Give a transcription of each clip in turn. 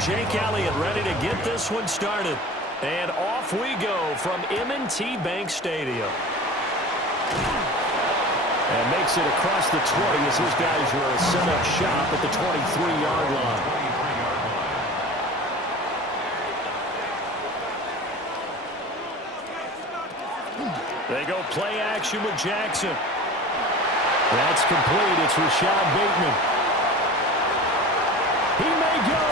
Jake Elliott ready to get this one started. And off we go from M&T Bank Stadium. And makes it across the 20 as his guys are set up shop at the 23-yard line. They go play action with Jackson. That's complete. It's Rashad Bateman. He may go.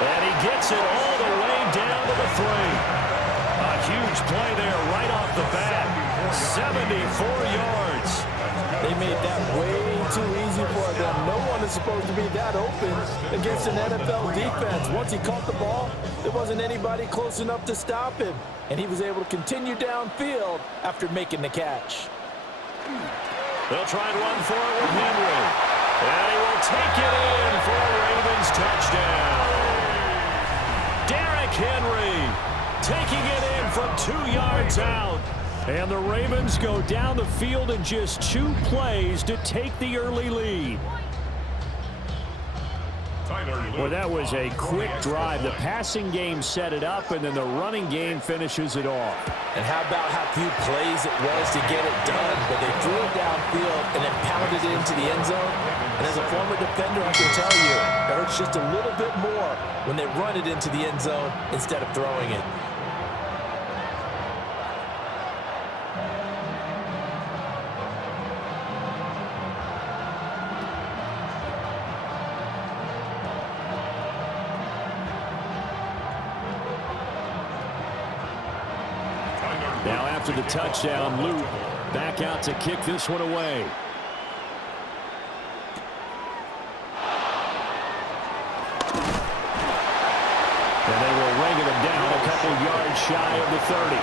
And he gets it all the way down to the 3. A huge play there right off the bat. 74 yards. They made that way too easy for them. No one is supposed to be that open against an NFL defense. Once he caught the ball, there wasn't anybody close enough to stop him. And he was able to continue downfield after making the catch. They'll try and run for it with Henry. And he will take it in for a Ravens touchdown. Derrick Henry taking it in from 2 yards out. And the Ravens go down the field in just 2 plays to take the early lead. Well, that was a quick drive. The passing game set it up, and then the running game finishes it off. And how about how few plays it was to get it done, but they threw it downfield and then pounded it into the end zone. And as a former defender, I can tell you, it hurts just a little bit more when they run it into the end zone instead of throwing it. Now after the touchdown, Luke back out to kick this one away. And they will ring him down a couple yards shy of the 30.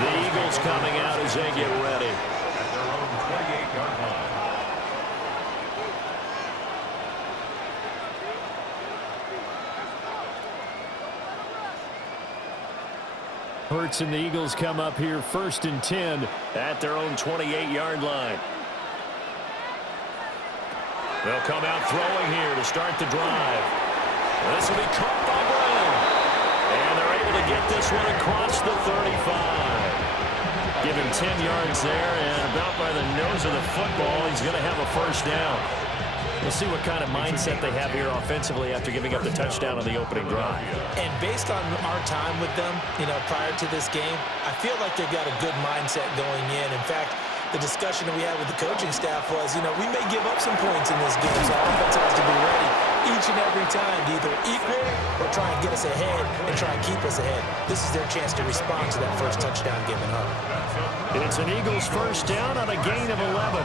The Eagles coming out as they get ready. At their own 28-yard line. Hurts and the Eagles come up here 1st and 10 at their own 28-yard line. They'll come out throwing here to start the drive. This will be caught by Brown. And they're able to get this one across the 35. Give him 10 yards there, and about by the nose of the football, he's going to have a first down. We'll see what kind of mindset they have here offensively after giving up the touchdown on the opening drive. And based on our time with them, prior to this game, I feel like they've got a good mindset going in. In fact, the discussion that we had with the coaching staff was, we may give up some points in this game, so our offense has to be ready each and every time to either equal or try and get us ahead and try and keep us ahead. This is their chance to respond to that first touchdown given up. It's an Eagles first down on a gain of 11.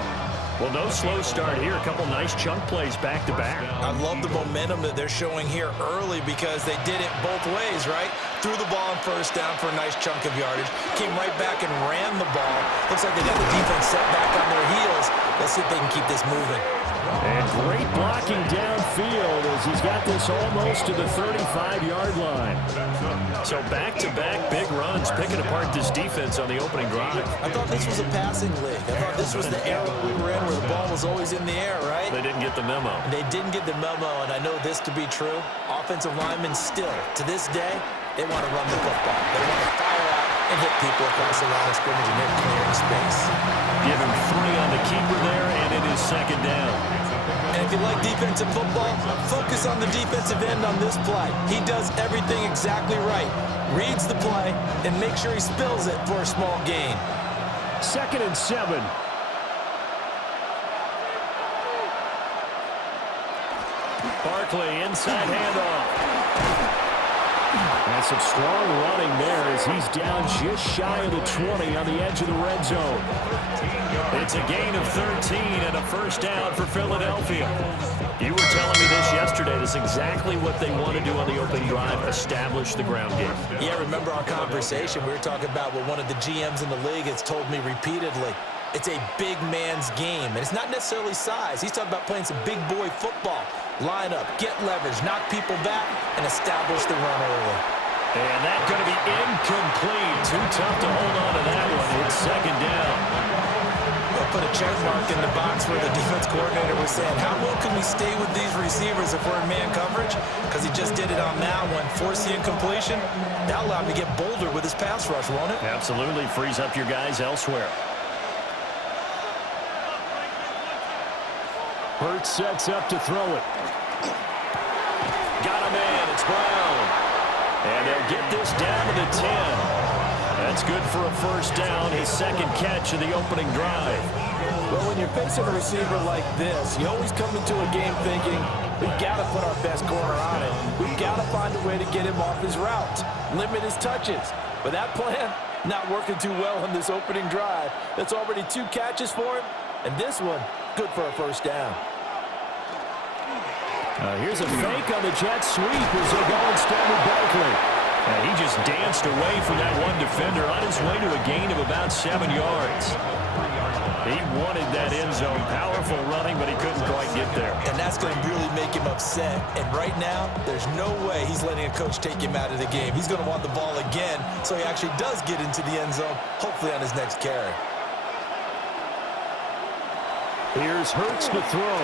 Well, no slow start here. A couple nice chunk plays back-to-back. I love the momentum that they're showing here early because they did it both ways, right? Threw the ball on first down for a nice chunk of yardage. Came right back and ran the ball. Looks like they got the defense set back on their heels. Let's see if they can keep this moving. And great blocking downfield as he's got this almost to the 35-yard line. So back-to-back big runs picking apart this defense on the opening drive. I thought this was a passing league. I thought this was the era we were in where the ball was always in the air, right? They didn't get the memo. They didn't get the memo, and I know this to be true. Offensive linemen still, to this day, they want to run the football. They want to fire out and hit people across the line of scrimmage and they're clearing space. Give him 3 on the keeper there, and it is second down. And if you like defensive football, focus on the defensive end on this play. He does everything exactly right. Reads the play and makes sure he spills it for a small gain. 2nd and 7. Barkley inside handoff. And some strong running there as he's down just shy of the 20 on the edge of the red zone. It's a gain of 13 and a first down for Philadelphia. You were telling me this yesterday. This is exactly what they want to do on the opening drive, establish the ground game. Yeah, remember our conversation. We were talking about what one of the GMs in the league has told me repeatedly. It's a big man's game, and it's not necessarily size. He's talking about playing some big boy football. Line up, get leverage, knock people back, and establish the run early. And that's going to be incomplete. Too tough to hold on to that one. It's second down. A put a check mark in the box where the defense coordinator was saying, how well can we stay with these receivers if we're in man coverage? Because he just did it on that one, forcing incompletion. That allowed him to get bolder with his pass rush, won't it? Absolutely. Frees up your guys elsewhere. Hurts sets up to throw it. Got a man. It's Brown. And they'll get this down to the 10. That's good for a first down, his second catch of the opening drive. Well, when you're facing a receiver like this, you always come into a game thinking, we've got to put our best corner on it. We've got to find a way to get him off his route, limit his touches. But that plan, not working too well on this opening drive. That's already 2 catches for him, and this one, good for a first down. Here's a fake on the jet sweep as they go instead with Barkley. He just danced away from that one defender on his way to a gain of about 7 yards. He wanted that end zone. Powerful running, but he couldn't quite get there. And that's going to really make him upset. And right now, there's no way he's letting a coach take him out of the game. He's going to want the ball again, so he actually does get into the end zone, hopefully on his next carry. Here's Hurts to throw.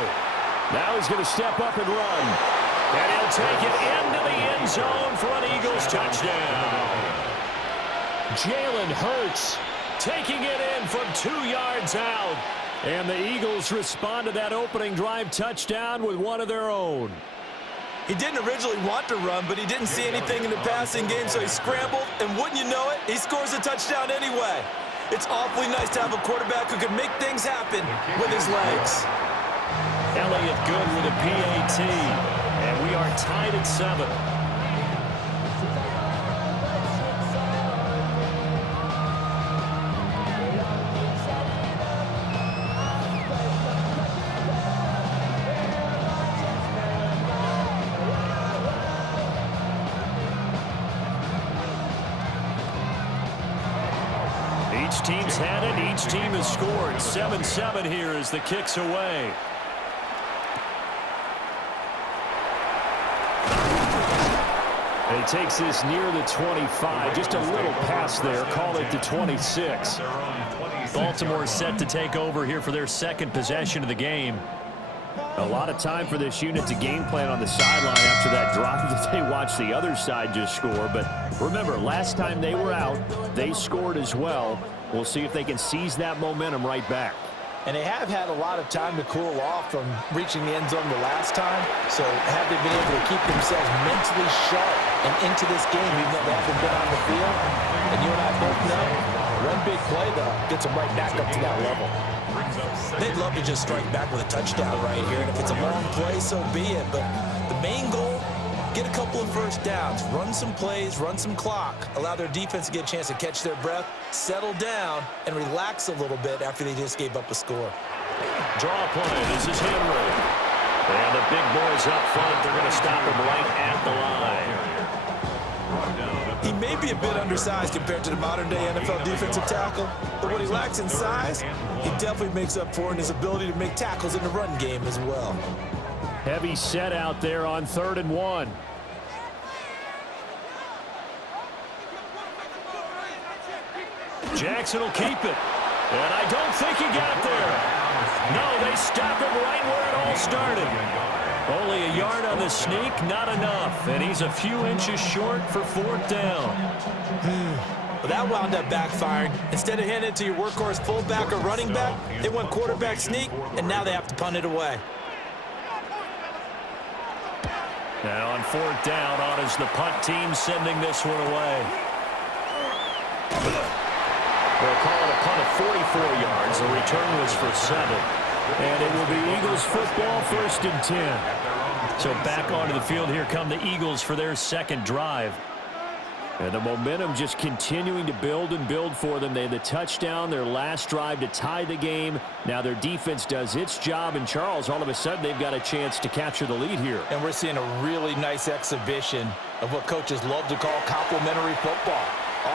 Now he's going to step up and run. And he'll take it into the end zone for an Eagles touchdown. Jalen Hurts taking it in from 2 yards out. And the Eagles respond to that opening drive touchdown with one of their own. He didn't originally want to run, but he didn't see anything in the passing game, so he scrambled, and wouldn't you know it, he scores a touchdown anyway. It's awfully nice to have a quarterback who can make things happen with his legs. Elliott good with a PAT. And we are tied at 7. Each team's had it. Each team has scored. 7-7 here as the kick's away. He takes this near the 25. Just a little pass there. Call it the 26. Baltimore set to take over here for their second possession of the game. A lot of time for this unit to game plan on the sideline after that drive that they watched the other side just score. But remember, last time they were out, they scored as well. We'll see if they can seize that momentum right back. And they have had a lot of time to cool off from reaching the end zone the last time. So have they been able to keep themselves mentally sharp and into this game even though they haven't been on the field? And you and I both know, one big play, though, gets them right back up to that level. They'd love to just strike back with a touchdown right here. And if it's a long play, so be it. But the main goal, get a couple of first downs, run some plays, run some clock, allow their defense to get a chance to catch their breath, settle down, and relax a little bit after they just gave up a score. Draw play. This is Henry. And the big boys up front. They're going to stop him right at the line. He may be a bit undersized compared to the modern-day NFL defensive tackle, but what he lacks in size, he definitely makes up for in his ability to make tackles in the run game as well. Heavy set out there on 3rd and 1. Jackson will keep it. And I don't think he got there. No, they stop him right where it all started. Only a yard on the sneak, not enough. And he's a few inches short for 4th down. Well, that wound up backfiring. Instead of handing it to your workhorse fullback or running back, they went quarterback sneak, and now they have to punt it away. Now on 4th down, on is the punt team sending this one away. They'll call it a punt of 44 yards. The return was for 7. And it will be Eagles football, 1st and 10. So back onto the field, here come the Eagles for their second drive. And the momentum just continuing to build and build for them. They had the touchdown, their last drive to tie the game. Now their defense does its job. And Charles, all of a sudden, they've got a chance to capture the lead here. And we're seeing a really nice exhibition of what coaches love to call complementary football.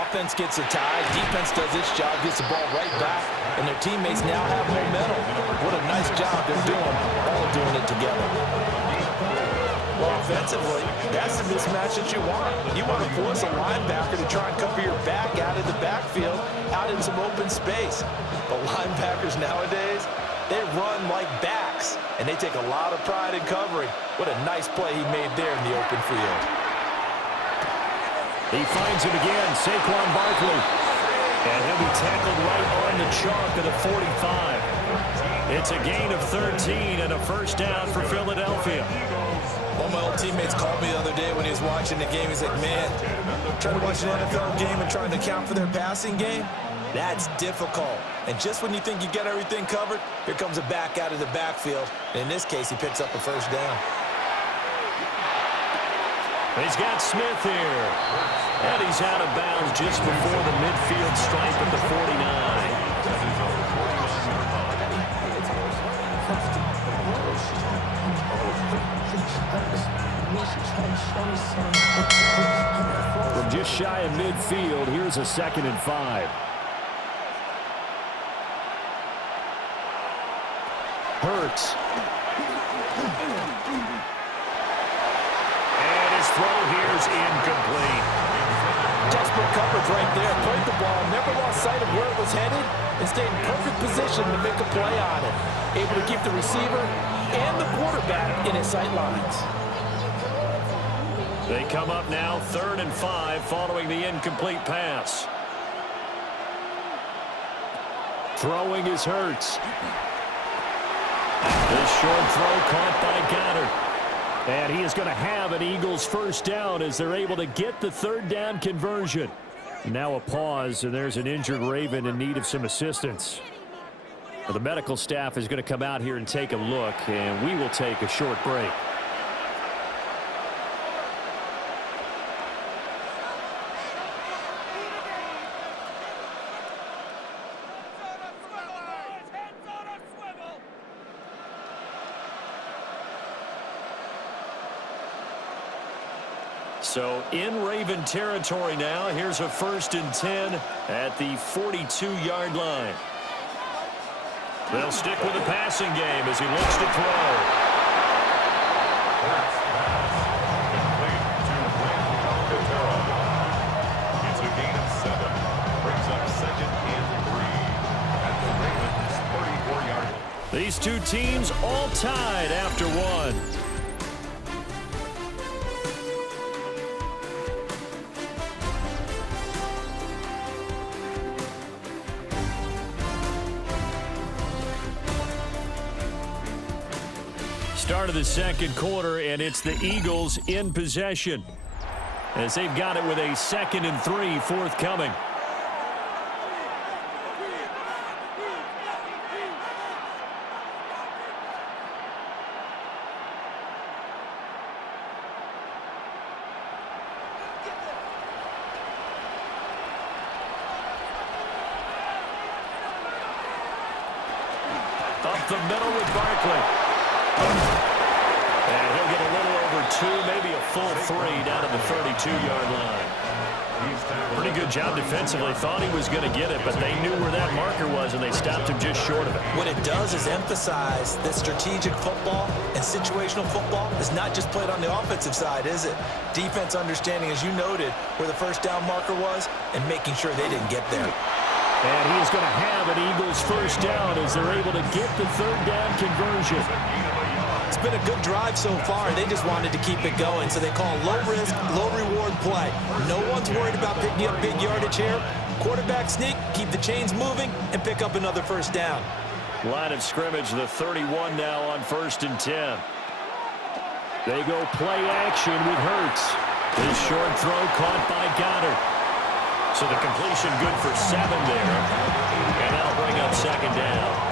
Offense gets a tie, defense does its job, gets the ball right back, and their teammates now have momentum. What a nice job they're doing, all doing it together. Well, offensively, that's the mismatch that you want. You want to force a linebacker to try and cover your back out of the backfield, out in some open space. But linebackers nowadays, they run like backs, and they take a lot of pride in covering. What a nice play he made there in the open field. He finds it again, Saquon Barkley. And he'll be tackled right on the chalk at the 45. It's a gain of 13 and a first down for Philadelphia. One of my old teammates called me the other day when he was watching the game. He's like, man, trying to watch an NFL game and trying to account for their passing game? That's difficult. And just when you think you get everything covered, here comes a back out of the backfield. And in this case, he picks up a first down. He's got Smith here. And he's out of bounds just before the midfield stripe at the 49. From just shy of midfield, here's a 2nd and 5. Hurts. And his throw here is incomplete. Textbook coverage right there. Played the ball, never lost sight of where it was headed, and stayed in perfect position to make a play on it. Able to keep the receiver and the quarterback in his sight lines. They come up now 3rd and 5 following the incomplete pass. Throwing is Hurts. This short throw caught by Goddard. And he is going to have an Eagles first down as they're able to get the 3rd down conversion. Now a pause, and there's an injured Raven in need of some assistance. Well, the medical staff is going to come out here and take a look, and we will take a short break. So in Raven territory now. Here's a 1st and 10 at the 42-yard line. They'll stick with the passing game as he looks to throw. It's a gain of 7. Brings up 2nd and 3 at the Ravens' 34-yard line. These two teams all tied after one. Start of the 2nd quarter, and it's the Eagles in possession as they've got it with a 2nd and 3 forthcoming. Up the middle with Barkley. And he'll get a little over 2, maybe a full 3 down to the 32-yard line. Pretty good job defensively. Thought he was going to get it, but they knew where that marker was, and they stopped him just short of it. What it does is emphasize that strategic football and situational football is not just played on the offensive side, is it? Defense understanding, as you noted, where the first down marker was and making sure they didn't get there. And he is going to have an Eagles first down as they're able to get the 3rd down conversion. It's been a good drive so far. They just wanted to keep it going, so they call low-risk, low-reward play. No one's worried about picking up big yardage here. Quarterback sneak, keep the chains moving, and pick up another first down. Line of scrimmage, the 31 now on 1st and 10. They go play action with Hurts. His short throw caught by Goddard. So the completion good for 7 there. And that'll bring up 2nd down.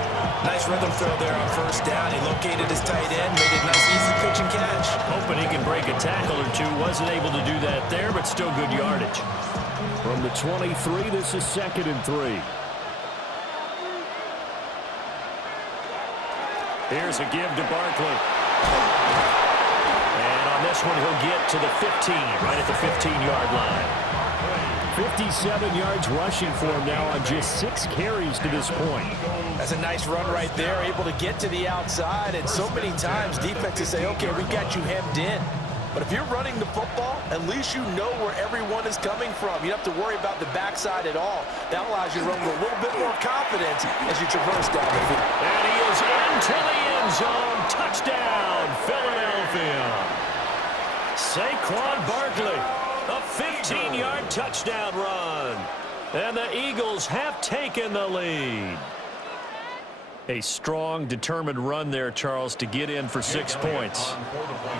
Nice rhythm throw there on 1st down. He located his tight end, made it nice, easy pitch and catch. Hoping he can break a tackle or two. Wasn't able to do that there, but still good yardage. From the 23, this is 2nd and 3. Here's a give to Barkley. And on this one, he'll get to the 15, right at the 15-yard line. 57 yards rushing for him now on just 6 carries to this point. That's a nice run right there, able to get to the outside. And so many times defenses say, okay, we got you hemmed in. But if you're running the football, at least you know where everyone is coming from. You don't have to worry about the backside at all. That allows you to run with a little bit more confidence as you traverse down the field. And he is into the end zone. Touchdown, Philadelphia. Saquon Barkley, a 15-yard touchdown run. And the Eagles have taken the lead. A strong, determined run there, Charles, to get in for 6 points.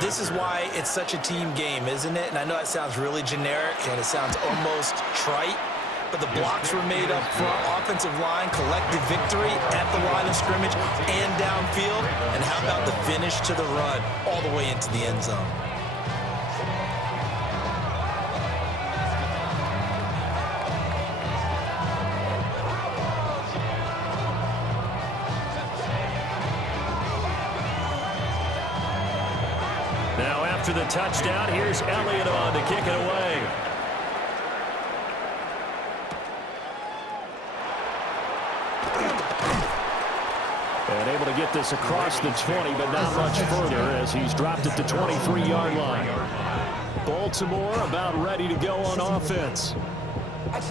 This is why it's such a team game, isn't it? And I know it sounds really generic and it sounds almost trite, but the blocks were made up front, offensive line, collective victory at the line of scrimmage and downfield. And how about the finish to the run all the way into the end zone? Now after the touchdown, here's Elliott on to kick it away. And able to get this across the 20, but not much further as he's dropped it to 23-yard line. Baltimore about ready to go on offense.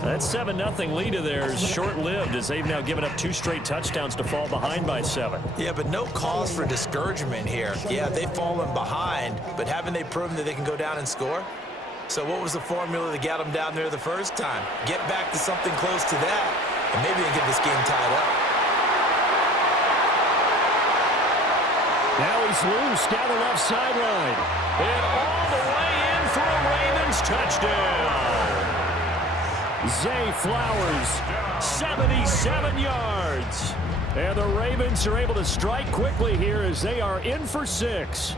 That 7-0 lead of theirs short-lived as they've now given up 2 straight touchdowns to fall behind by 7. Yeah, but no cause for discouragement here. Yeah, they've fallen behind, but haven't they proven that they can go down and score? So what was the formula that got them down there the first time? Get back to something close to that, and maybe they get this game tied up. Now he's loose down the left sideline. And all the way in for a Ravens touchdown. Zay Flowers, 77 yards. And the Ravens are able to strike quickly here as they are in for 6.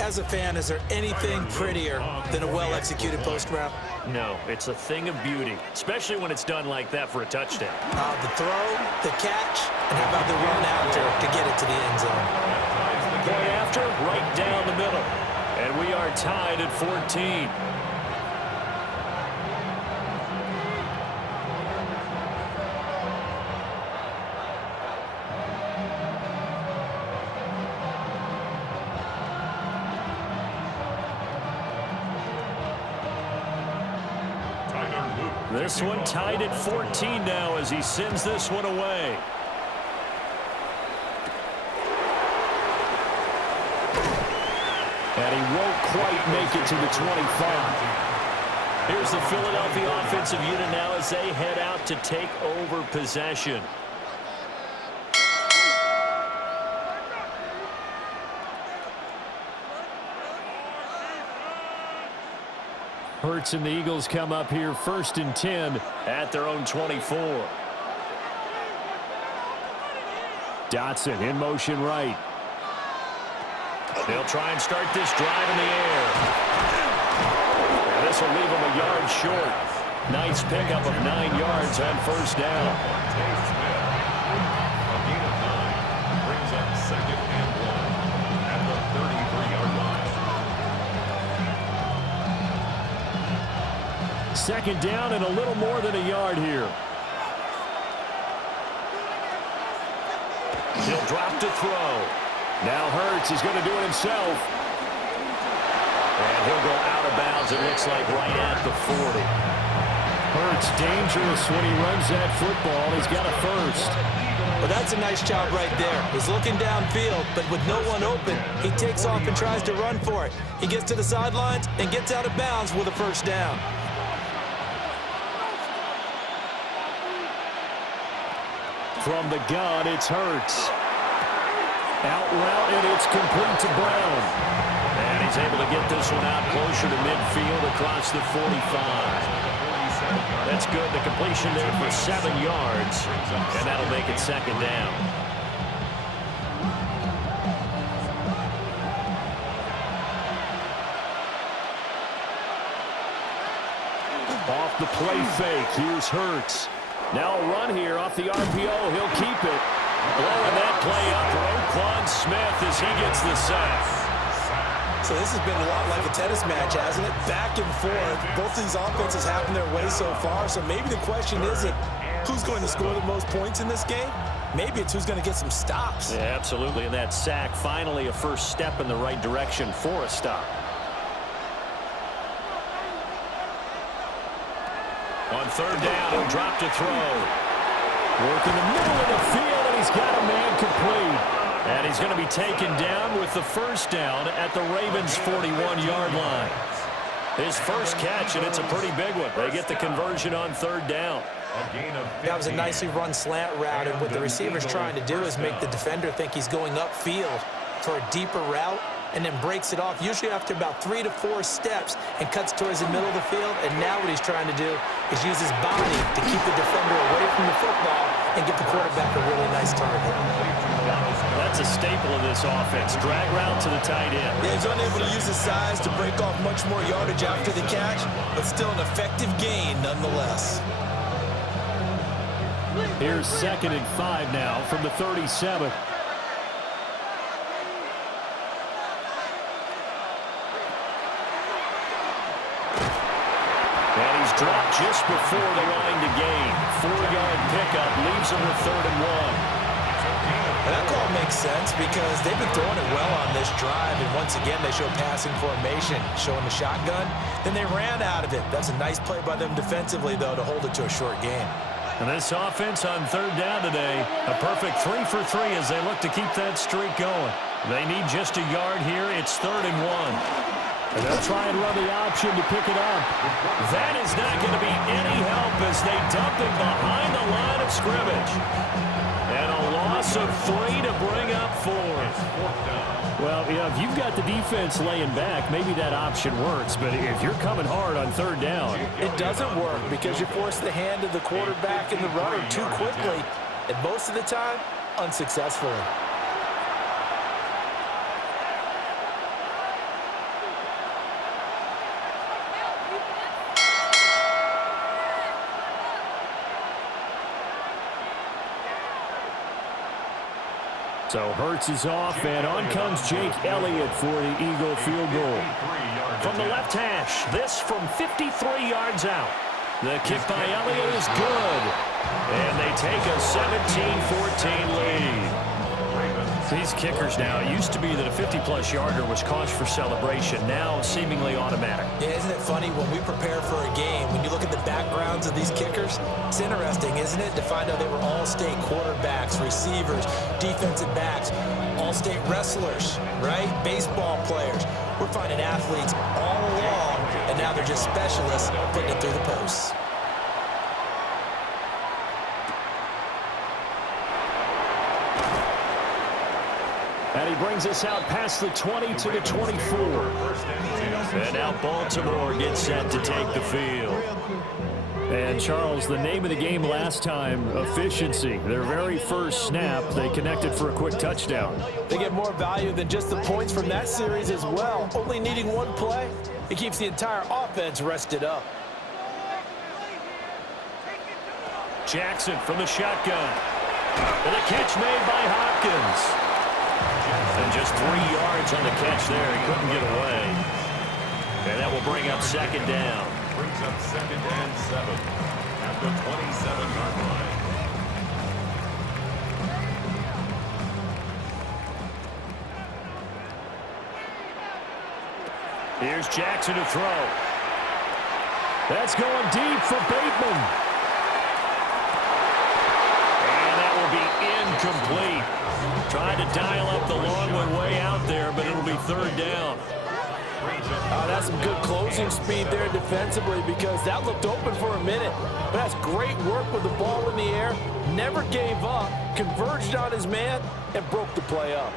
As a fan, is there anything prettier than a well-executed post route? No, it's a thing of beauty, especially when it's done like that for a touchdown. The throw, the catch, and how about the run after to get it to the end zone? Point after, right down the middle. And we are tied at 14. This one tied at 14 now as he sends this one away. And he won't quite make it to the 25. Here's the Philadelphia offensive unit now as they head out to take over possession. Hurts and the Eagles come up here 1st and 10 at their own 24. Dotson in motion right. They'll try and start this drive in the air. And this will leave them a yard short. Nice pickup of 9 yards on 1st down. A gain of 9 brings up 2nd and 1 at the 33-yard line. 2nd down and a little more than a yard here. He'll drop to throw. Now Hurts is going to do it himself. And he'll go out of bounds, it looks like, right at the 40. Hurts dangerous when he runs that football. He's got a first. Well, that's a nice job right there. He's looking downfield, but with no one open, he takes off and tries to run for it. He gets to the sidelines and gets out of bounds with a 1st down. From the gun, it's Hurts. Out route, and it's complete to Brown. And he's able to get this one out closer to midfield across the 45. That's good. The completion there for 7 yards, and that'll make it 2nd down. Off the play fake, here's Hurts. Now a run here off the RPO. He'll keep it. Blowing that play up for Roquan Smith as he gets the sack. So this has been a lot like a tennis match, hasn't it? Back and forth. Both these offenses happen their way so far. So maybe the question isn't who's going to score the most points in this game, Maybe it's who's going to get some stops. Yeah, absolutely. And that sack, finally a first step in the right direction for a stop. On third down, he'll drop to throw. Working the middle of the field, and he's got a man complete. And he's going to be taken down with the first down at the Ravens' 41-yard line. His first catch, and it's a pretty big one. They get the conversion on third down. That was a nicely run slant route, and what the receiver's trying to do is make the defender think he's going upfield for a deeper route, and then breaks it off, usually after about 3 to 4 steps, and cuts towards the middle of the field. And now what he's trying to do is use his body to keep the defender away from the football and get the quarterback a really nice target. That's a staple of this offense. Drag route to the tight end. Yeah, he's unable to use his size to break off much more yardage after the catch, but still an effective gain nonetheless. Here's 2nd and 5 now from the 37. And he's dropped just before the line to gain. 4-yard pickup leaves him with 3rd and 1. And that call makes sense because they've been throwing it well on this drive, and once again they show passing formation, showing the shotgun. Then they ran out of it. That's a nice play by them defensively, though, to hold it to a short game. And this offense on third down today, a perfect 3 for 3 as they look to keep that streak going. They need just a yard here. It's 3rd and 1. And they'll try and run the option to pick it up. That is not going to be any help as they dump it behind the line of scrimmage. And a loss of 3 to bring up 4. Well, if you've got the defense laying back, maybe that option works. But if you're coming hard on third down, it doesn't work because you force the hand of the quarterback and the runner too quickly, and most of the time, unsuccessfully. So Hurts is off, and on comes Jake Elliott for the Eagle field goal. From the left hash, this from 53 yards out. The kick by Elliott is good. And they take a 17-14 lead. These kickers now, it used to be that a 50-plus yarder was cause for celebration. Now seemingly automatic. Yeah, isn't it funny when we prepare for a game, when you look at the backgrounds of these kickers, it's interesting, isn't it, to find out they were all-state quarterbacks, receivers, defensive backs, all-state wrestlers, right? Baseball players. We're finding athletes all along, and now they're just specialists putting it through the posts. And he brings us out past the 20 to the 24. And now Baltimore gets set to take the field. And, Charles, the name of the game last time, efficiency. Their very first snap, they connected for a quick touchdown. They get more value than just the points from that series as well. Only needing one play, it keeps the entire offense rested up. Jackson from the shotgun. And a catch made by Hopkins. And just 3 yards on the catch there. He couldn't get away. And that will bring up 2nd down. Brings up 2nd and 7 at the 27-yard line. Here's Jackson to throw. That's going deep for Bateman. And that will be incomplete. Trying to dial up the long one way out there, but it'll be 3rd down. That's some good closing speed there defensively because that looked open for a minute. But that's great work with the ball in the air. Never gave up, converged on his man, and broke the play up.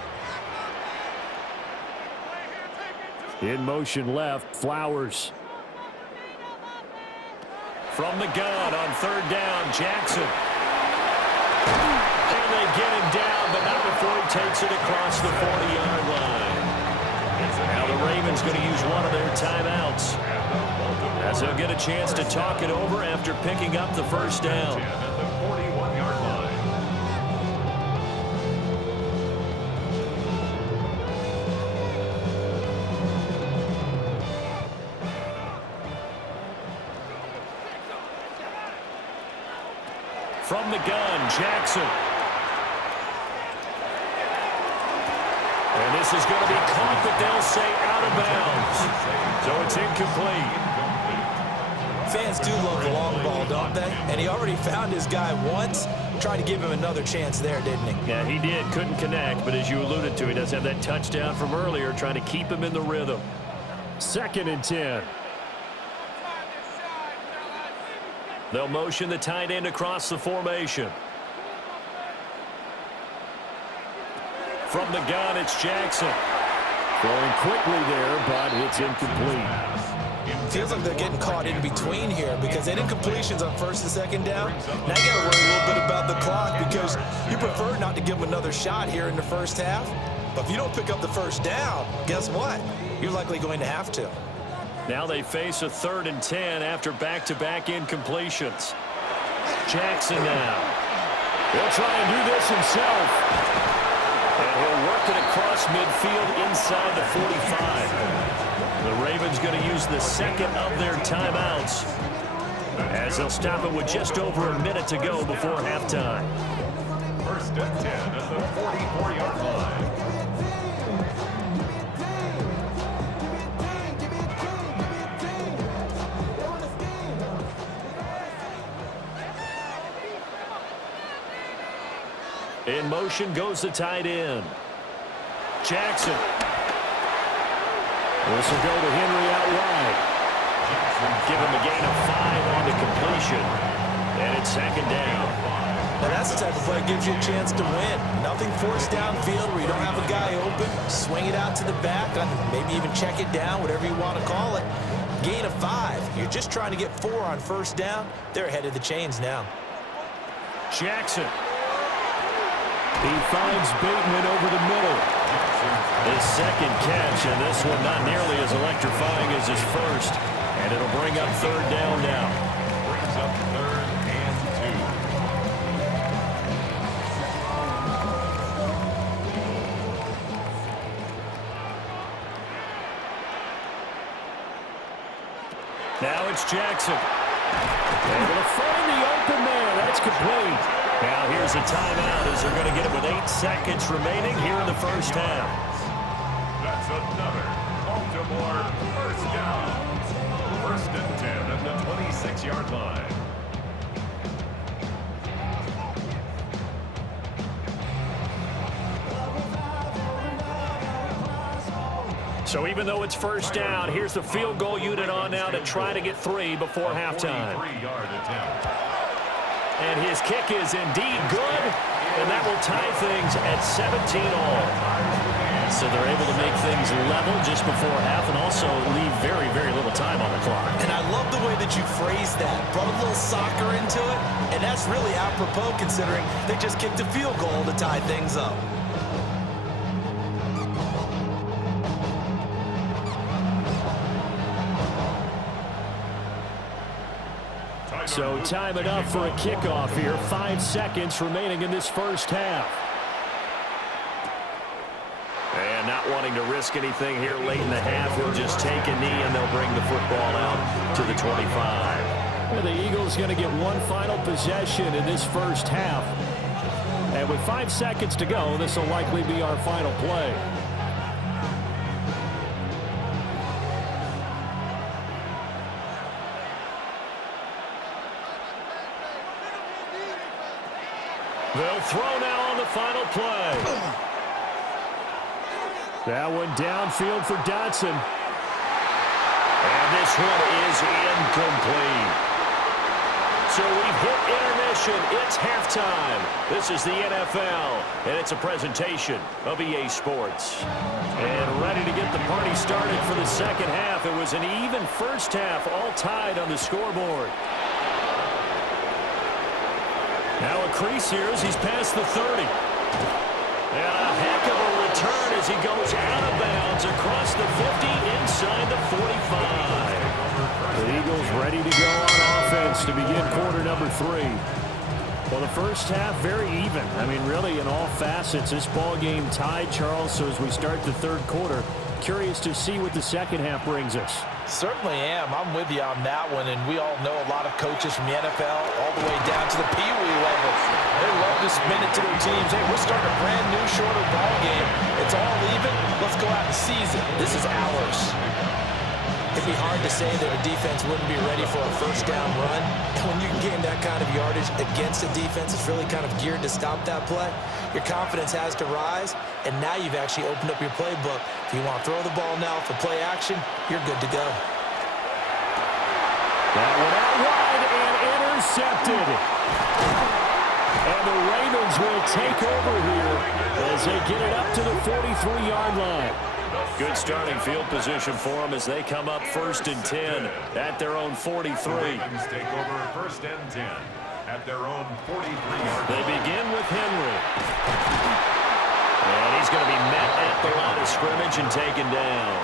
In motion left, Flowers. From the gun on 3rd down, Jackson. And they get him down, but not before he takes it across the 40-yard line. Now the Ravens going to use one of their timeouts, as they'll get a chance to talk it over after picking up the first down. At the 41-yard line. From the gun, Jackson. And this is going to be caught, but they'll say out of bounds. So it's incomplete. Fans do love the long ball, don't they? And he already found his guy once. Tried to give him another chance there, didn't he? Yeah, he did. Couldn't connect, but as you alluded to, he does have that touchdown from earlier, trying to keep him in the rhythm. 2nd and 10. They'll motion the tight end across the formation. From the gun, it's Jackson. Going quickly there, but it's incomplete. Feels like they're getting caught in between here because they didn't completions on 1st and 2nd down. Now you got to worry a little bit about the clock because you prefer not to give them another shot here in the 1st half. But if you don't pick up the 1st down, guess what? You're likely going to have to. Now they face a 3rd and 10 after back-to-back incompletions. Jackson now. He'll try and do this himself. And he'll work it across midfield inside the 45. The Ravens going to use the 2nd of their timeouts as they'll stop it with just over a minute to go before halftime. 1st and 10 at the 44-yard line. In motion goes the tight end. Jackson. This will go to Henry out wide. Give him a gain of 5 on the completion. And it's 2nd down. Now that's the type of play that gives you a chance to win. Nothing forced downfield where you don't have a guy open. Swing it out to the back, maybe even check it down, whatever you want to call it. Gain of 5. You're just trying to get 4 on 1st down. They're ahead of the chains now. Jackson. He finds Bateman over the middle. His 2nd catch, and this one not nearly as electrifying as his 1st. And it'll bring up 3rd down now. Brings up 3rd and 2. Now it's Jackson. Able to find the open man. That's complete. Now here's a timeout as they're going to get it with 8 seconds remaining here in the 1st half. That's another Baltimore 1st down. 1st and 10 at the 26-yard line. So even though it's 1st down, here's the field goal unit on now to try to get 3 before halftime. 43-yard attempt. And his kick is indeed good, and that will tie things at 17 all. So they're able to make things level just before half and also leave very, very little time on the clock. And I love the way that you phrased that. Brought a little soccer into it, and that's really apropos considering they just kicked a field goal to tie things up. So time it up for a kickoff here. 5 seconds remaining in this 1st half. And not wanting to risk anything here late in the half, he'll just take a knee and they'll bring the football out to the 25. Well, the Eagles going to get one final possession in this 1st half. And with 5 seconds to go, this will likely be our final play. They'll throw now on the final play. That one downfield for Dotson. And this one is incomplete. So we've hit intermission. It's halftime. This is the NFL, and it's a presentation of EA Sports. And ready to get the party started for the 2nd half. It was an even 1st half, all tied on the scoreboard. Now a crease here as he's past the 30. And a heck of a return as he goes out of bounds across the 50 inside the 45. The Eagles ready to go on offense to begin quarter number 3. Well, the 1st half very even. I mean, really in all facets, this ball game tied, Charles. So as we start the 3rd quarter, curious to see what the 2nd half brings us. Certainly am. I'm with you on that one, and we all know a lot of coaches from the NFL all the way down to the Pee Wee level. They love to spin it to their teams. Hey, we're starting a brand new, shorter ball game. It's all even. Let's go out and seize it. This is ours. It'd be hard to say that a defense wouldn't be ready for a first down run. And when you gain that kind of yardage against a defense that's really kind of geared to stop that play, your confidence has to rise, and now you've actually opened up your playbook. If you want to throw the ball now for play action, you're good to go. That one out wide and intercepted. And the Ravens will take over here as they get it up to the 43-yard line. Good starting field position for them as they come up 1st and 10 at their own 43. Ravens take over 1st and 10 at their own 43-yard line. They begin with Henry. And he's going to be met at the line of scrimmage and taken down.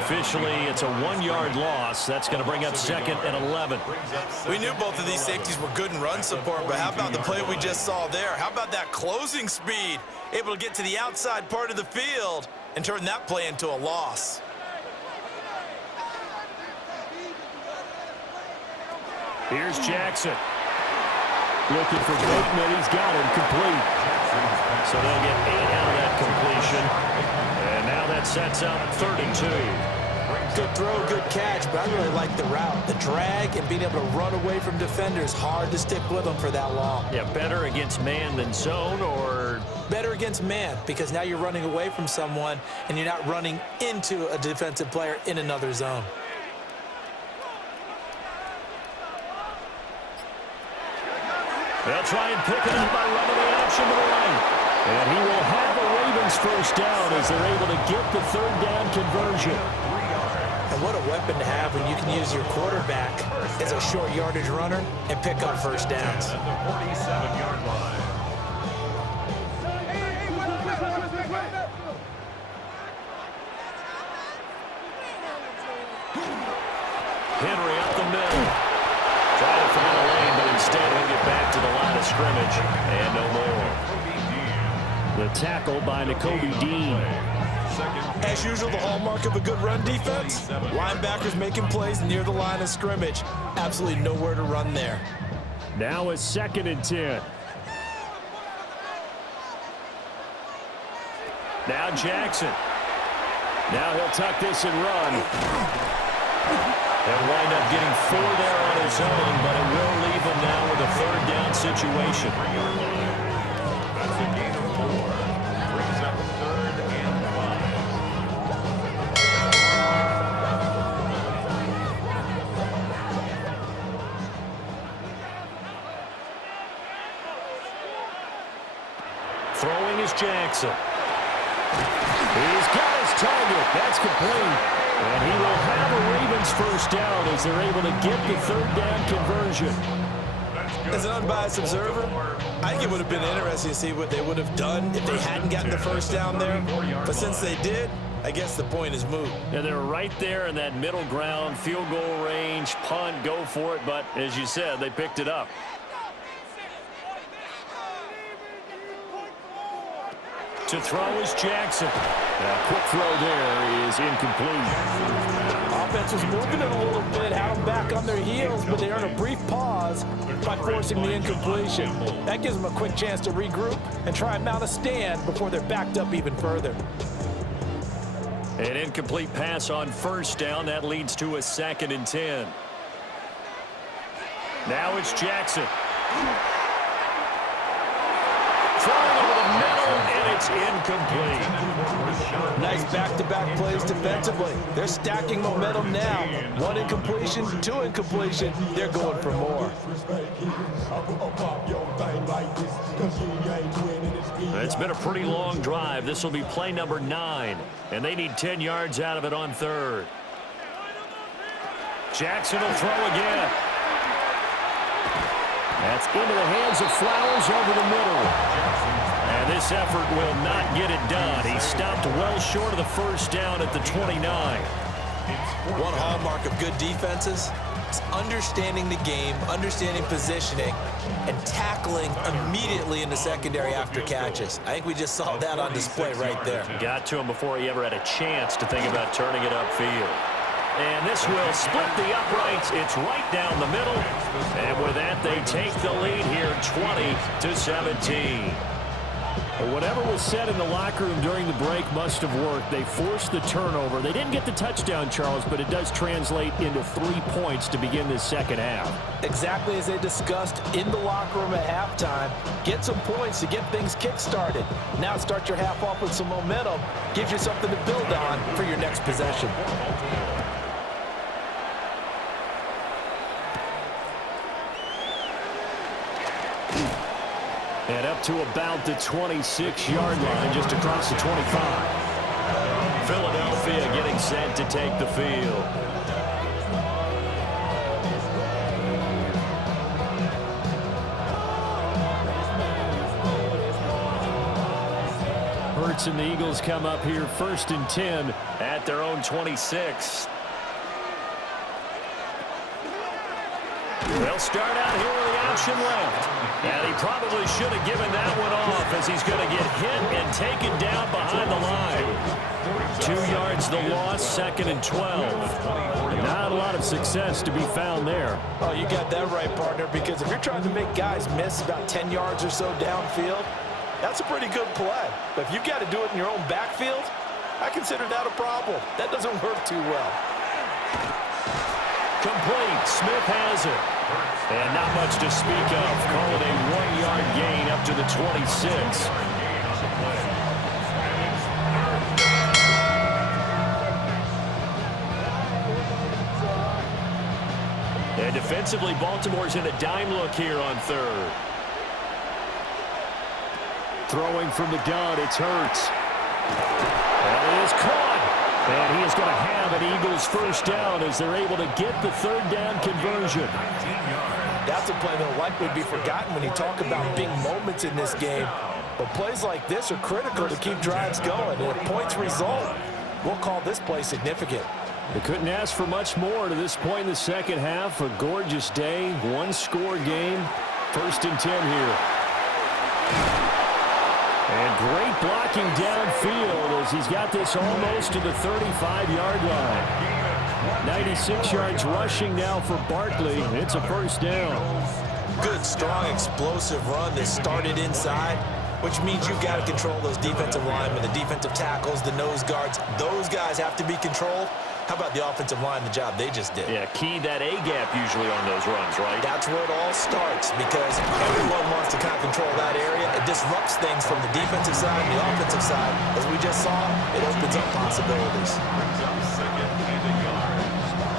Officially, it's a 1-yard loss. That's going to bring up 2nd and 11. We knew both of these safeties were good in run support, but how about the play we just saw there? How about that closing speed? Able to get to the outside part of the field and turn that play into a loss. Here's Jackson. Looking for Bateman. He's got him complete. So they'll get 8 out of that completion. And now that sets up 3rd and 2. Good throw, good catch, but I really like the route. The drag and being able to run away from defenders, hard to stick with them for that long. Yeah, better against man than zone, or? Better against man, because now you're running away from someone and you're not running into a defensive player in another zone. They'll try and pick it up by running the option to the right. And he will have the Ravens first down as they're able to get the 3rd down conversion. And what a weapon to have when you can use your quarterback as a short yardage runner and pick up first downs. At the 47-yard line. Henry up the middle. Trying to find a lane, but instead he'll get back to the line of scrimmage. And no more. The tackle by Nakobe Dean. As usual, the hallmark of a good run defense, linebackers making plays near the line of scrimmage. Absolutely nowhere to run there. Now it's 2nd and 10. Now Jackson. Now he'll tuck this and run. They'll wind up getting 4 there on his own, but it will leave him now with a 3rd down situation. That's a gain of 4. Brings up 3rd and 5. Throwing is Jackson. He's got his target. That's complete. And he will have a Ravens first down as they're able to get the 3rd down conversion. As an unbiased observer, I think it would have been interesting to see what they would have done if they hadn't gotten the first down there. But since they did, I guess the point is moot. And they're right there in that middle ground, field goal range, punt, go for it. But as you said, they picked it up. To throw is Jackson. A quick throw there is incomplete. Offense was moving it a little bit, had them back on their heels, but they earned a brief pause by forcing the incompletion. That gives them a quick chance to regroup and try and mount a stand before they're backed up even further. An incomplete pass on 1st down. That leads to a 2nd and 10. Now it's Jackson. Throwing over the middle, and it's incomplete. Nice back-to-back plays defensively. They're stacking momentum now. 1 incompletion, 2 incompletion. They're going for more. It's been a pretty long drive. This will be play number 9, and they need 10 yards out of it on 3rd. Jackson will throw again. That's into the hands of Flowers over the middle. And this effort will not get it done. He stopped well short of the first down at the 29. One hallmark of good defenses is understanding the game, understanding positioning, and tackling immediately in the secondary after catches. I think we just saw that on display right there. Got to him before he ever had a chance to think about turning it upfield. and this will split the uprights. It's right down the middle. And with that, they take the lead here 20-17. Well, whatever was said in the locker room during the break must have worked. They forced the turnover. They didn't get the touchdown, Charles, but it does translate into 3 points to begin this second half. Exactly as they discussed in the locker room at halftime. Get some points to get things kick-started. Now start your half off with some momentum. Gives you something to build on for your next possession. And up to about the 26-yard line, just across the 25. Philadelphia getting set to take the field. Hurts and the Eagles come up here 1st and 10 at their own 26. They'll start out here with the option left. And he probably should have given that one off as he's going to get hit and taken down behind the line. 2 yards the loss, 2nd and 12. Not a lot of success to be found there. Oh, you got that right, partner, because if you're trying to make guys miss about 10 yards or so downfield, that's a pretty good play. But if you've got to do it in your own backfield, I consider that a problem. That doesn't work too well. Complete. Smith has it. And not much to speak of. Call it a 1-yard gain up to the 26. And defensively, Baltimore's in a dime look here on 3rd. Throwing from the gun, it's Hurts. And it is caught. And he is going to have an Eagles first down as they're able to get the 3rd down conversion. That's a play that will likely be forgotten when you talk about big moments in this game. But plays like this are critical to keep drives going. And if points result, we'll call this play significant. They couldn't ask for much more to this point in the second half. A gorgeous day, 1-score game. 1st and 10 here. And great blocking downfield as he's got this almost to the 35-yard line. 96 yards rushing now for Barkley. It's a first down. Good, strong, explosive run that started inside, which means you've got to control those defensive linemen, the defensive tackles, the nose guards. Those guys have to be controlled. How about the offensive line, the job they just did? Yeah, key that A-gap usually on those runs, right? That's where it all starts because everyone wants to kind of control that area. It disrupts things from the defensive side and the offensive side. As we just saw, it opens up possibilities. Brings up 2nd and a yard.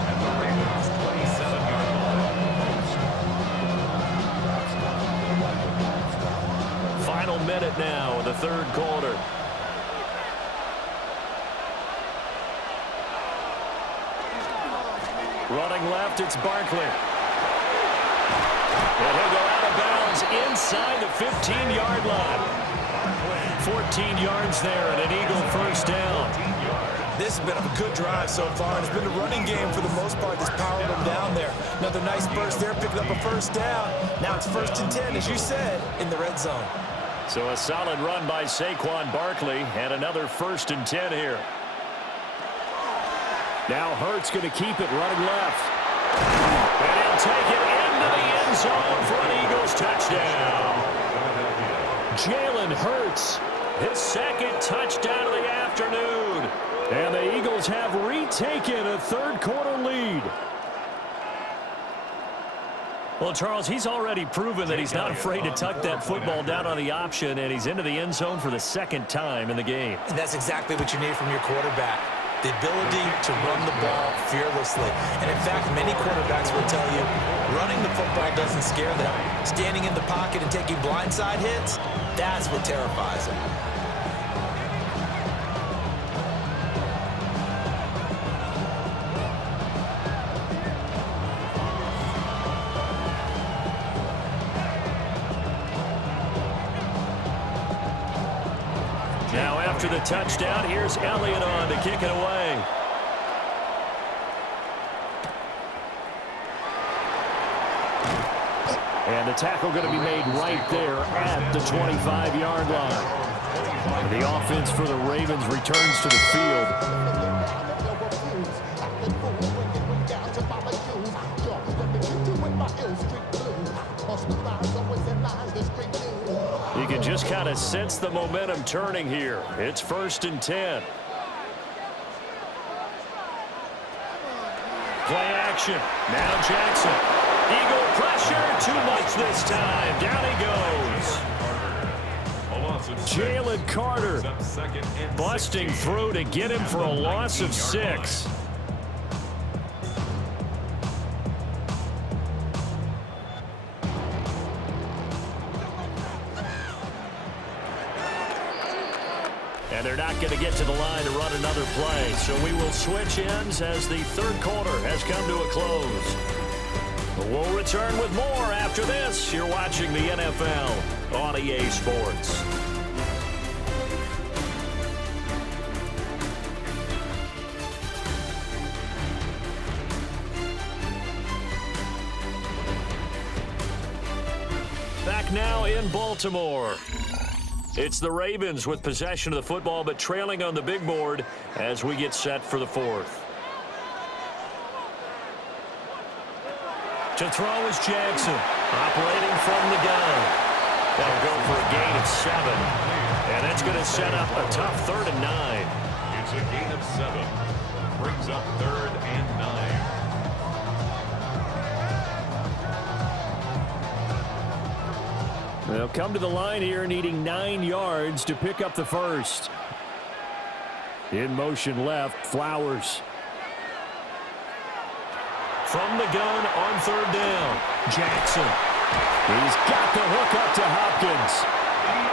And the Ravens 27-yard line. Final minute now in the 3rd quarter. Running left, it's Barkley. And he'll go out of bounds inside the 15-yard line. 14 yards there and an Eagle first down. This has been a good drive so far, and it's been a running game for the most part that's powered them down there. Another nice burst there, picking up a first down. Now it's 1st and 10, as you said, in the red zone. So a solid run by Saquon Barkley and another 1st and 10 here. Now Hurts going to keep it running left. And he'll take it into the end zone for an Eagles touchdown. Jalen Hurts, his 2nd touchdown of the afternoon. And the Eagles have retaken a 3rd quarter lead. Well, Charles, he's already proven that he's not afraid to tuck that football down on the option, and he's into the end zone for the 2nd time in the game. And that's exactly what you need from your quarterback. The ability to run the ball fearlessly. And in fact, many quarterbacks will tell you running the football doesn't scare them. Standing in the pocket and taking blindside hits, that's what terrifies them. Now after the touchdown, here's Elliott on to kick it away. And the tackle going to be made right there at the 25-yard line. The offense for the Ravens returns to the field. just kind of sense the momentum turning here. It's 1st and 10. Play action. Now Jackson. Eagle pressure. Too much this time. Down he goes. Jalen Carter busting through to get him for a loss of 6. And they're not going to get to the line to run another play. So we will switch ends as the 3rd quarter has come to a close. We'll return with more after this. You're watching the NFL on EA Sports. Back now in Baltimore. It's the Ravens with possession of the football, but trailing on the big board as we get set for the 4th. To throw is Jackson, operating from the gun. That'll go for a gain of 7. And that's going to set up a tough 3rd and 9. It's a gain of 7. Brings up 3rd and 9. They'll come to the line here needing 9 yards to pick up the 1st. In motion left, Flowers. From the gun on 3rd down, Jackson. He's got the hook up to Hopkins.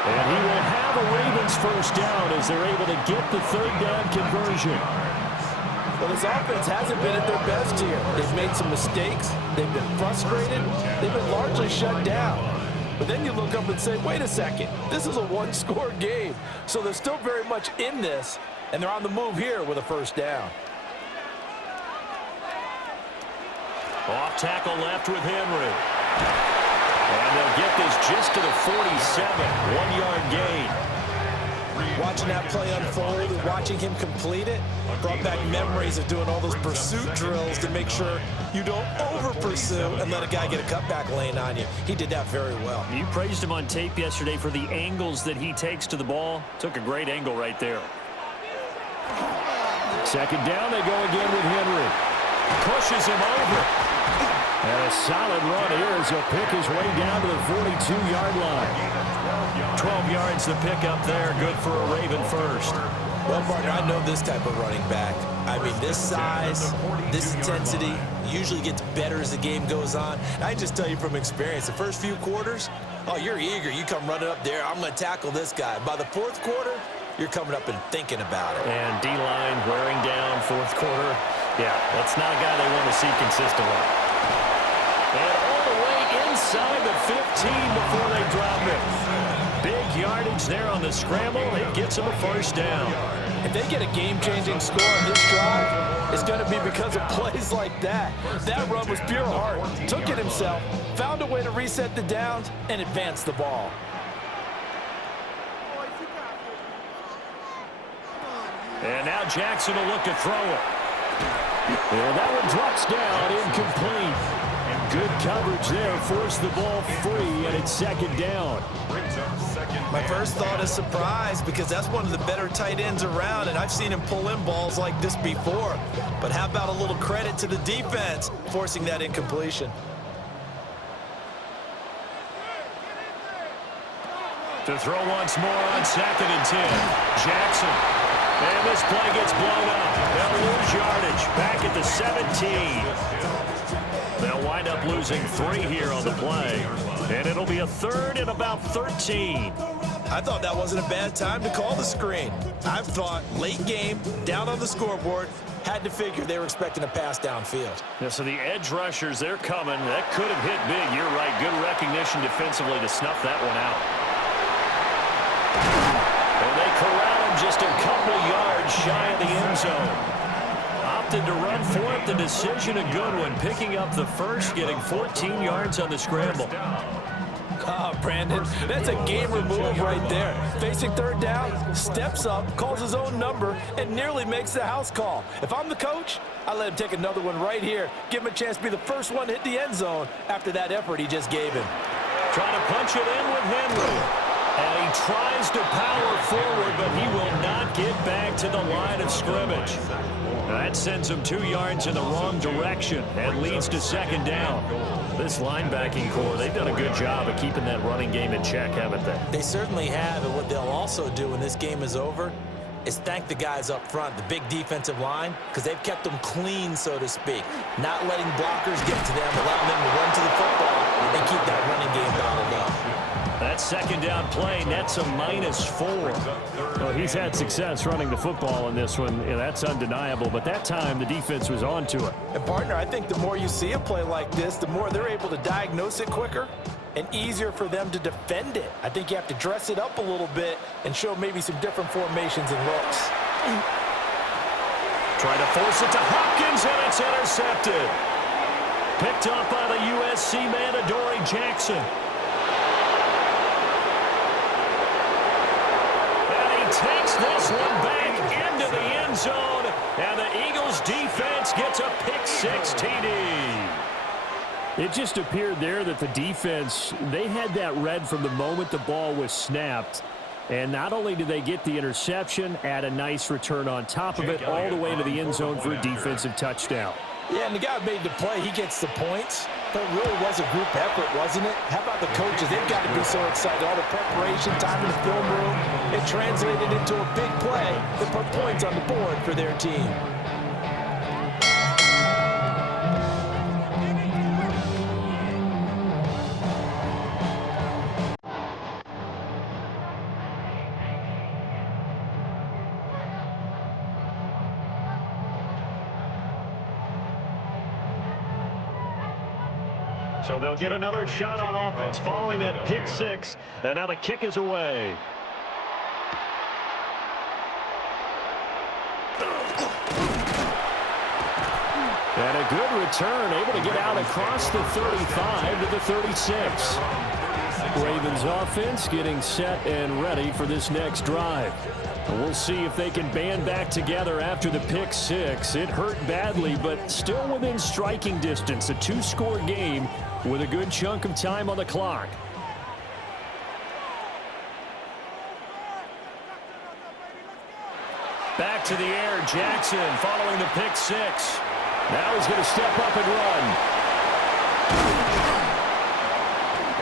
And he will have a Ravens 1st down as they're able to get the 3rd down conversion. Well, this offense hasn't been at their best here. They've made some mistakes. They've been frustrated. They've been largely shut down. But then you look up and say, wait a second, this is a 1-score game. So they're still very much in this, and they're on the move here with a 1st down. Off tackle left with Henry. And they'll get this just to the 47, 1-yard gain. Watching that play unfold and watching him complete it brought back memories of doing all those pursuit drills to make sure you don't over-pursue and let a guy get a cutback lane on you. He did that very well. You praised him on tape yesterday for the angles that he takes to the ball. Took a great angle right there. 2nd down, they go again with Henry. Pushes him over. And a solid run here as he'll pick his way down to the 42-yard line. 12 yards to pick up there. Good for a Raven 1st. Well, partner, I know this type of running back. I mean, this size, this intensity usually gets better as the game goes on. And I just tell you from experience, the first few quarters, oh, you're eager. You come running up there. I'm going to tackle this guy. By the 4th quarter, you're coming up and thinking about it. And D-line wearing down 4th quarter. Yeah, that's not a guy they want to see consistently. And all the way inside the 15 before they drop it. Big yardage there on the scramble. It gets them a 1st down. If they get a game-changing score on this drive, it's going to be because of plays like that. That run was pure heart. Took it himself, found a way to reset the downs, and advance the ball. And now Jackson will look to throw it. And that one drops down, incomplete. Good coverage there, forced the ball free, and it's 2nd down. My first thought is surprise because that's one of the better tight ends around, and I've seen him pull in balls like this before. But how about a little credit to the defense forcing that incompletion? To throw once more on 2nd and 10. Jackson. And this play gets blown up. They'll lose yardage back at the 17. They'll wind up losing 3 here on the play. And it'll be a 3rd and about 13. I thought that wasn't a bad time to call the screen. I thought late game, down on the scoreboard, had to figure they were expecting a pass downfield. Yeah, so the edge rushers, they're coming. That could have hit big. You're right. Good recognition defensively to snuff that one out. And they corral him just a couple yards shy of the end zone. Opted to run for it. The decision, a good one. Picking up the 1st, getting 14 yards on the scramble. Oh, Brandon, that's a game remove right there. Facing 3rd down, steps up, calls his own number, and nearly makes the house call. If I'm the coach, I let him take another one right here. Give him a chance to be the first one to hit the end zone after that effort he just gave him. Trying to punch it in with Henry. And he tries to power forward, but he will not get back to the line of scrimmage. That sends him 2 yards in the wrong direction and leads to second down. This linebacking core, they've done a good job of keeping that running game in check, haven't they? They certainly have, and what they'll also do when this game is over is thank the guys up front, the big defensive line, because they've kept them clean, so to speak, not letting blockers get to them, allowing them to run to the football and keep that running game bottled up. That second down play nets a -4. Well, he's had success running the football in this one. Yeah, that's undeniable, but that time the defense was on to it. And, partner, I think the more you see a play like this, the more they're able to diagnose it quicker and easier for them to defend it. I think you have to dress it up a little bit and show maybe some different formations and looks. Try to force it to Hopkins, and it's intercepted. Picked up by the USC man, Adoree Jackson. Takes this one back into the end zone, and the Eagles defense gets a pick-6 TD. It just appeared there that the defense, they had that read from the moment the ball was snapped. And not only did they get the interception, add a nice return on top of it, all the way to the end zone for a defensive touchdown. Yeah, and the guy made the play. He gets the points. But it really was a group effort, wasn't it? How about the coaches? They've got to be so excited. All the preparation, time in the film room, it translated into a big play that put points on the board for their team. So they'll get another shot on offense following that pick-6, and now the kick is away. And a good return, able to get out across the 35 to the 36. Ravens offense getting set and ready for this next drive. We'll see if they can band back together after the pick-6. It hurt badly, but still within striking distance. A 2-score game with a good chunk of time on the clock. Back to the air, Jackson following the pick-6. Now he's going to step up and run.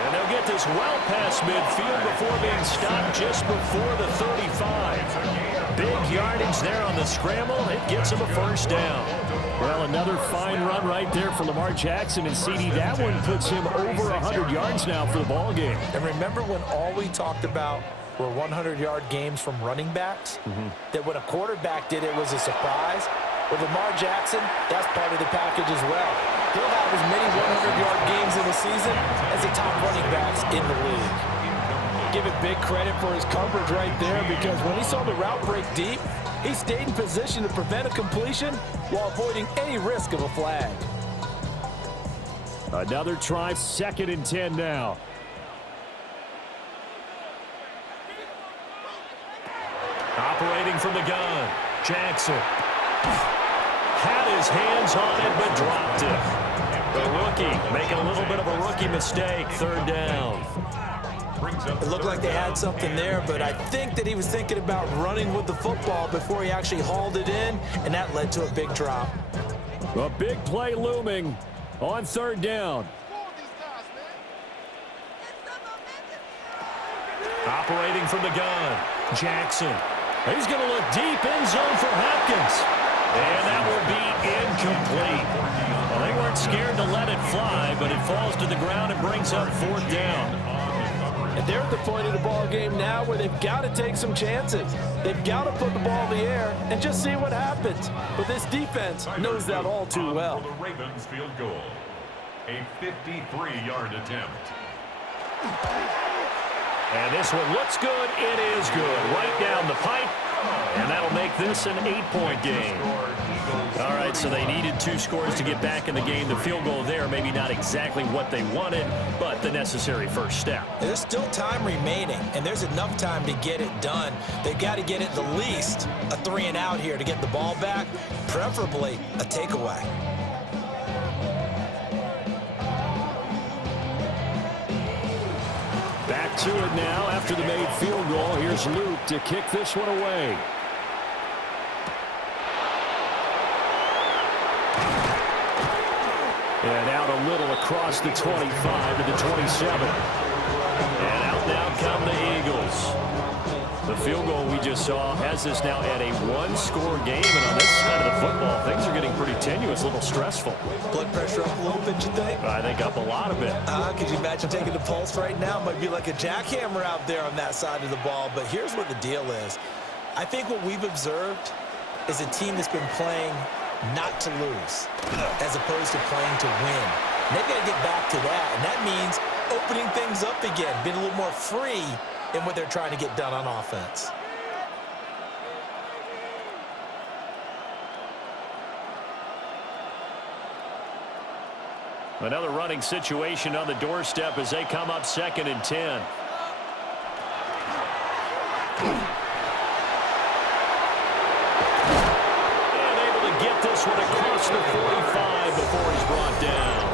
And they'll get this well past midfield before being stopped just before the 35. Big yardage there on the scramble. It gets him a first down. Well, another fine run right there for Lamar Jackson, and CD, that one puts him over 100 yards now for the ball game. And remember when all we talked about were 100-yard games from running backs? That when a quarterback did it was a surprise? With Lamar Jackson, that's part of the package as well. He'll have as many 100-yard games in the season as the top running backs in the league. Give it big credit for his coverage right there, because when he saw the route break deep, he stayed in position to prevent a completion while avoiding any risk of a flag. Another try, 2nd and 10 now. Operating from the gun, Jackson had his hands on it but dropped it. The rookie making a little bit of a rookie mistake, 3rd down. It looked like they had something there, but I think that he was thinking about running with the football before he actually hauled it in, and that led to a big drop. A big play looming on 3rd down. Operating from the gun, Jackson. He's going to look deep in zone for Hopkins. And that will be incomplete. Well, they weren't scared to let it fly, but it falls to the ground and brings up 4th down. And they're at the point of the ball game now where they've got to take some chances. They've got to put the ball in the air and just see what happens. But this defense knows that all too well. The Ravens field goal, a 53-yard attempt. And this one looks good. It is good. Right down the pipe. And that'll make this an 8-point game. All right, so they needed 2 scores to get back in the game. The field goal there, maybe not exactly what they wanted, but the necessary first step. There's still time remaining, and there's enough time to get it done. They've got to get it the least a 3-and-out here to get the ball back, preferably a takeaway. Back back to it now after the made field goal. Here's Luke to kick this one away. And out a little across the 25 to the 27. And out now come the Eagles. The field goal we just saw has us now at a one-score game. And on this side of the football, things are getting pretty tenuous, a little stressful. Blood pressure up a little bit, you think? I think up a lot of it. Could you imagine taking the pulse right now? Might be like a jackhammer out there on that side of the ball. But here's what the deal is. I think what we've observed is a team that's been playing not to lose as opposed to playing to win. And they've got to get back to that. And that means opening things up again, being a little more free in what they're trying to get done on offense. Another running situation on the doorstep as they come up 2nd and 10. And able to get this one across the 45 before he's brought down.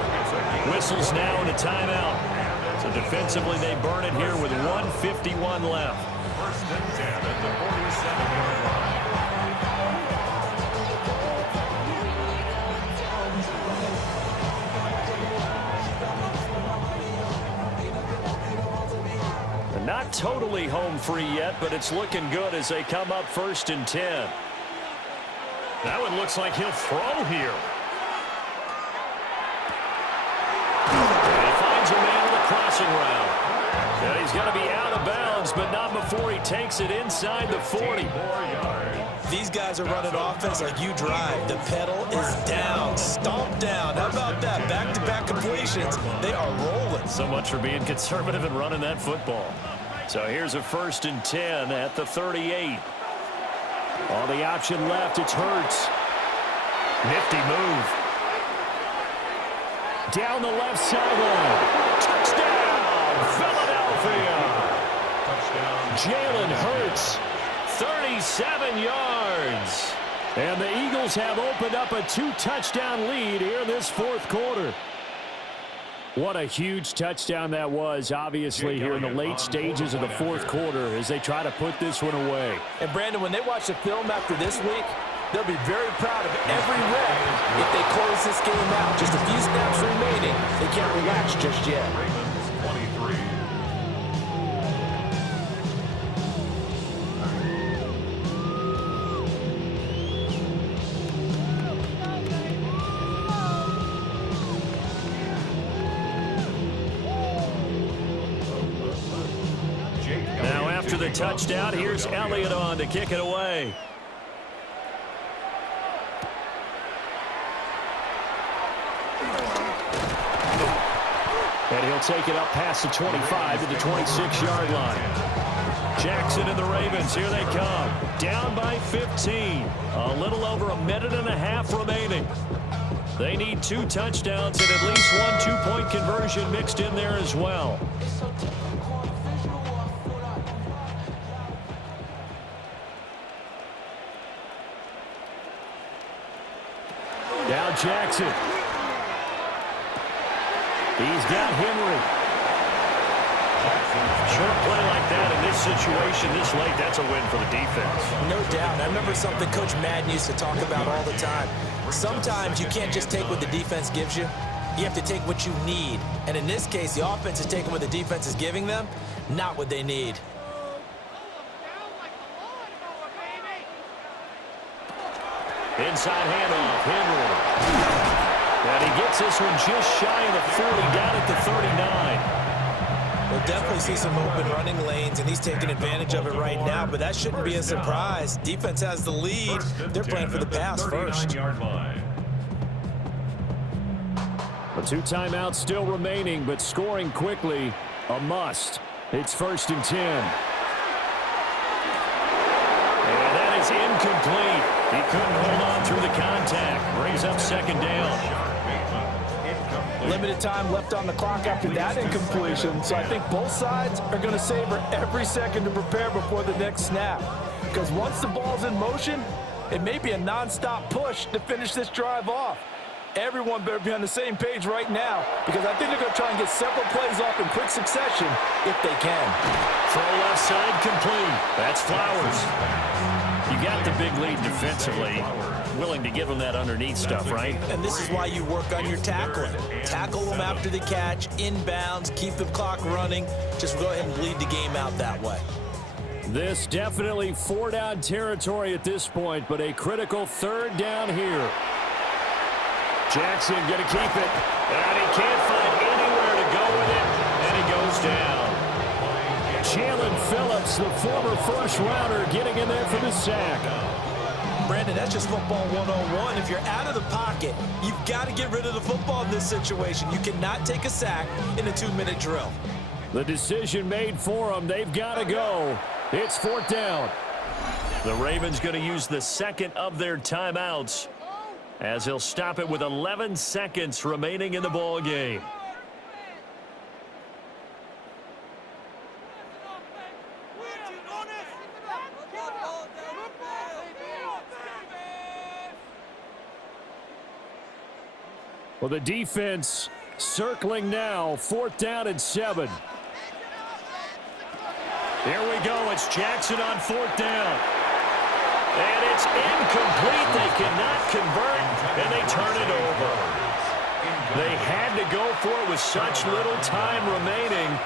Whistles now and a timeout. So defensively they burn it here with 1:51 left. 1st and 10 at the 47-yard line. Not totally home free yet, but it's looking good as they come up 1st and 10. That one looks like he'll throw here. And he finds a man with a crossing route. And he's going to be out of bounds, but not before he takes it inside the 40. These guys are running offense like you drive. The pedal is down, stomp down. How about that? Back-to-back completions. They are rolling. So much for being conservative and running that football. So here's a 1st and 10 at the 38. All the option left, it's Hurts. Nifty move. Down the left sideline. Touchdown, Philadelphia. Touchdown. Jalen Hurts, 37 yards. And the Eagles have opened up a 2-touchdown lead here this 4th quarter. What a huge touchdown that was, obviously, here in the late stages of the 4th quarter as they try to put this one away. And, Brandon, when they watch the film after this week, they'll be very proud of every rep if they close this game out. Just a few snaps remaining. They can't relax just yet. Ravens 23. The touchdown. Here's Elliott on to kick it away. And he'll take it up past the 25 to the 26-yard line. Jackson and the Ravens, here they come. Down by 15. A little over a minute and a half remaining. They need 2 touchdowns and at least 1 2-point conversion mixed in there as well. Now Jackson. He's got Henry. Short play like that in this situation this late, that's a win for the defense. No doubt. I remember something Coach Madden used to talk about all the time. Sometimes you can't just take what the defense gives you. You have to take what you need. And in this case, the offense is taking what the defense is giving them, not what they need. Inside handoff, Henry. And he gets this one just shy of the 40, down at the 39. We'll definitely see some open running lanes, and he's taking advantage of it right now, but that shouldn't be a surprise. Defense has the lead. They're playing for the pass first. 39-yard line. The 2 timeouts still remaining, but scoring quickly, a must. It's 1st and 10. And that is incomplete. He couldn't hold on through the contact. Brings up 2nd down. Limited time left on the clock after that incompletion, so I think both sides are going to savor every second to prepare before the next snap. Because once the ball's in motion, it may be a nonstop push to finish this drive off. Everyone better be on the same page right now because I think they're going to try and get several plays off in quick succession if they can. Throw left side complete. That's Flowers. You got the big lead defensively. Willing to give them that underneath stuff, right? And this is why you work on your tackling. Tackle them after the catch, inbounds, keep the clock running. Just go ahead and bleed the game out that way. This definitely 4-down territory at this point, but a critical 3rd down here. Jackson going to keep it, and he can't find anywhere to go with it, and he goes down. Jalen Phillips, the former first-rounder, getting in there for the sack. Brandon, that's just football 101. If you're out of the pocket, you've got to get rid of the football in this situation. You cannot take a sack in a 2-minute drill. The decision made for them. They've got to go. It's 4th down. The Ravens going to use the second of their timeouts as he'll stop it with 11 seconds remaining in the ball game. Well, the defense circling now. 4th down and 7. Here we go. It's Jackson on 4th down. And it's incomplete. They cannot convert, and they turn it over. They had to go for it with such little time remaining,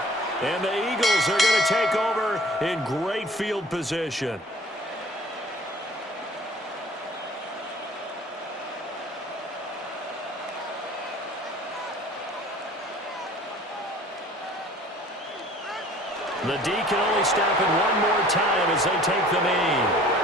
and the Eagles are going to take over in great field position. The D can only stop it one more time as they take the knee.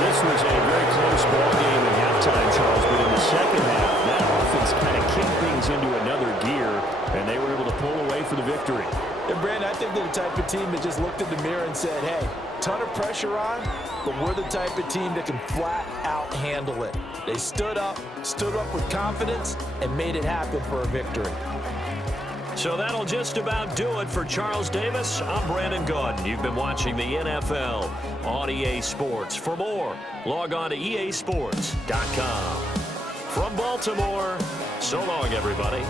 This was a very close ball game at halftime, Charles, but in the second half, that offense kind of kicked things into another gear, and they were able to pull away for the victory. And Brandon, I think they're the type of team that just looked in the mirror and said, hey, ton of pressure on, but we're the type of team that can flat out handle it. They stood up with confidence, and made it happen for a victory. So that'll just about do it for Charles Davis. I'm Brandon Gaudin. You've been watching the NFL on EA Sports. For more, log on to easports.com. From Baltimore, so long, everybody.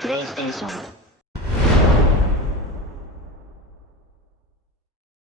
PlayStation